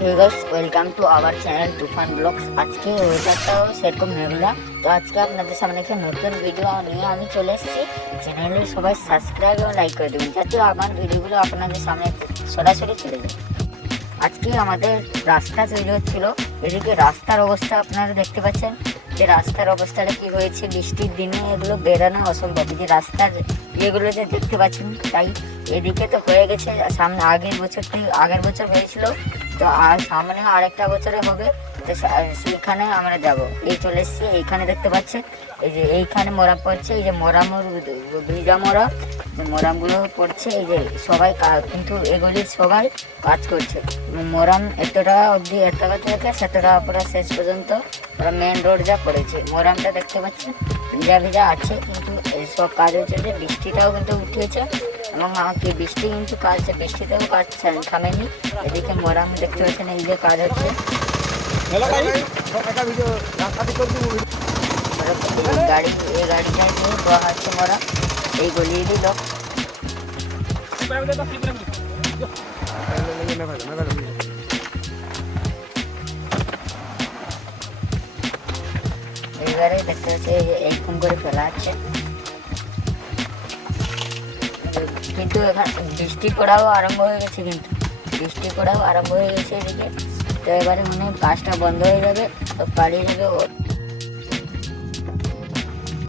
Hey guys, welcome to our channel Tufan blogs. আজকে ওয়েদারটাও সেরকম মেঘলা, তো আজকে আপনাদের সামনে একটা নতুন ভিডিও নিয়ে আমি চলে এসেছি। চ্যানেলে সবাই সাবস্ক্রাইব এবং লাইক করে দেবেন যাতে আমার ভিডিওগুলো আপনাদের সামনে সরাসরি চলে যায়। আজকে আমাদের রাস্তা তৈরি হচ্ছিল, এদিকে রাস্তার অবস্থা আপনারা দেখতে পাচ্ছেন যে রাস্তার অবস্থাটা কি হয়েছে। বৃষ্টির দিনে এগুলো বেরোনো অসম্ভব, যে রাস্তার ইয়েগুলো যে দেখতে পাচ্ছেন। তাই এদিকে তো হয়ে গেছে, সামনে আগের বছর হয়েছিল, তো আর সামনে আরেকটা বছরে হবে। তো সেইখানে আমরা যাব। এই চলে এসছি, এইখানে দেখতে পাচ্ছেন এই যে এইখানে মোরাম পড়ছে, এই যে মোরামর ভিজা মোরামগুলো পড়ছে। এই যে সবাই কিন্তু এগুলির সবাই কাজ করছে। মোরাম এতটা অবধি এতটা থেকে সেতটা পুরো শেষ পর্যন্ত পুরো মেন রোড যা পড়েছে। মোরামটা দেখতে পাচ্ছেন ভিজা ভিজা আছে, কিন্তু সব কাজ হচ্ছে। যে বৃষ্টিটাও কিন্তু উঠেছে এবং আমাকে বৃষ্টি কিন্তু বৃষ্টিতেও কাজ থামেনি। এদিকে মোরাম দেখতে পাচ্ছেন, এই যে কাজ হচ্ছে। গাড়িটায় নিয়ে দেওয়া হচ্ছে মোরাম, এই গলিয়েরই লোক। এইবারে দেখতে পাচ্ছি এইরকম করে ফেলা আছে, কিন্তু এখানে বৃষ্টি পড়াও আরম্ভ হয়ে গেছে। এদিকে তো এবারে মনে হয় কাজটা বন্ধ হয়ে যাবে, তো পালিয়ে যাবে।